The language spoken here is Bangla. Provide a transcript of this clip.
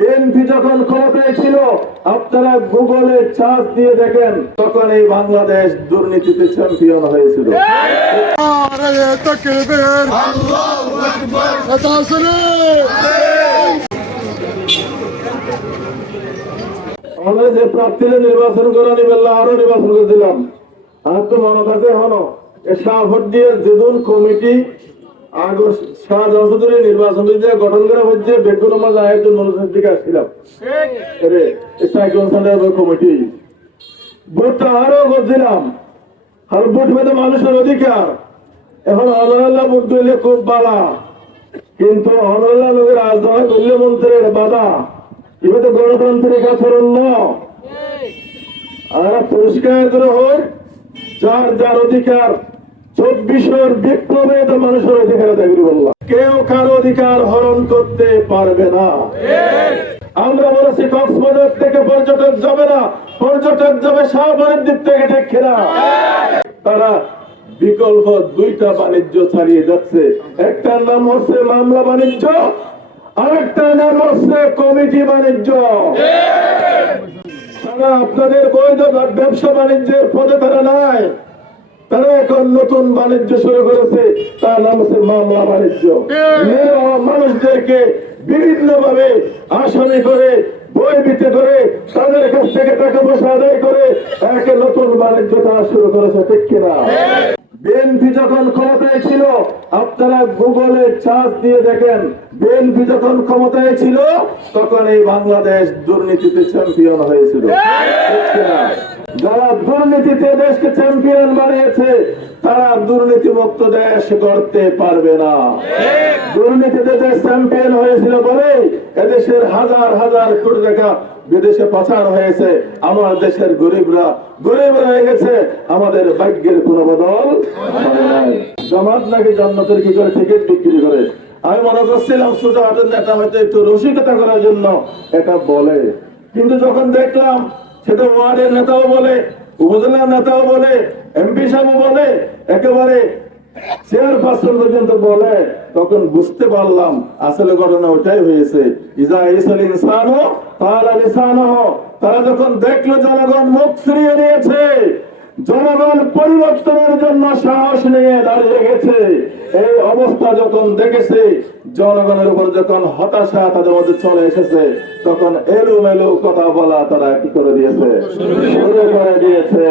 বিএনপি যখন ক্ষমতায় ছিল, আপনারা গুগলে সার্চ দিয়ে দেখেন, তখন এই বাংলাদেশ দুর্নীতিতে চ্যাম্পিয়ন হয়েছিল। আমরা যে প্রার্থীদের নির্বাচন করা নিবেলা আরো নির্বাচন করে দিলাম। আর তো মনে থাকে হলো শাহফদ্দিয়ার যেদিন কমিটি আগস্ট শাহজাহান চৌধুরী নির্বাচন গঠন করা হচ্ছে, বেগুন আয়োজন দিকে আসছিলাম সাইক্লোন সেন্টার কমিটি ভোটটা আরো করছিলাম। আর ভোট পেতে মানুষের অধিকার। এখন অনরাল্লাহ ভোট দিলে খুব বাধা, কিন্তু অনরাল্লাহ লোকের রাজধানী করলে মন্ত্রের বাধা। এবার তো গণতান্ত্রিক আচরণ নয়। আর পরিষ্কার করে হোক, যার যার অধিকার 24 বিপ্লবে তো মানুষের অধিকার আদায় করে বললাম, কেউ কারো অধিকার হরণ করতে পারবে না। আমরা বলেছি কক্সবাজার থেকে পর্যটক যাবে না, পর্যটক যাবে শাহবাগের দিক থেকে, ঠিক কিনা? তারা বিকল্প দুইটা বাণিজ্য চালিয়ে যাচ্ছে। একটার নাম হচ্ছে মামলা বাণিজ্য, আরেকটার নাম হচ্ছে কমিটি বাণিজ্য। তারা আপনাদের বৈধ ব্যবসা বাণিজ্যের পদে তারা নাই, তারা এখন নতুন বাণিজ্য শুরু করেছে, তার নাম হচ্ছে মামলা বাণিজ্য। মানুষদেরকে বিভিন্ন ভাবে আসামি করে, বইবিতে করে, তাদের কাছ থেকে টাকা পয়সা আদায় করে একে নতুন বাণিজ্য তারা শুরু করেছে, ঠিক কিনা? বিএনপি যখন ক্ষমতায় ছিল, আপনারা গুগলে সার্চ দিয়ে দেখেন, বিএনপি যখন ক্ষমতায় ছিল তখন এই বাংলাদেশ দুর্নীতিতে চ্যাম্পিয়ন হয়েছিল। যারা দুর্নীতিতে দেশকে চ্যাম্পিয়ন বানিয়েছে, তারা দুর্নীতি মুক্ত দেশ করতে পারবে না। দুর্নীতিতে দেশ চ্যাম্পিয়ন হয়েছিল বলে এদেশের হাজার হাজার কোটি টাকা বিদেশে পাচার হয়েছে। আমার দেশের গরিবরা গরিব হয়ে গেছে, আমাদের ভাগ্যের কোনো বদল হয় নাই। জামাত নাকি জান্নাতের কি করে টিকিট বিক্রি করে। আমি মনে করছিলাম ছোট হাটের নেতা হয়তো একটু রসিকতা করার জন্য এটা বলে, কিন্তু যখন দেখলাম সেটা ওয়ার্ডের নেতাও বলে, উপজেলার নেতাও বলে, এমপি সাহেব বলে, একেবারে চেয়ারপারসন পর্যন্ত বলে, তখন বুঝতে পারলাম আসলে ঘটনা ওটাই হয়েছে। তারা যখন দেখলো জনগণ মুখ ফিরিয়ে নিয়েছে, জনগণ পরিবর্তনের জন্য সাহস নিয়ে দাঁড়িয়ে গেছে, এই অবস্থা যখন দেখেছে, জনগণের উপর যখন হতাশা তাদের মধ্যে চলে এসেছে, তখন এলোমেলো কথা বলা তারা কি করে দিয়েছে, শুরু করে দিয়েছে।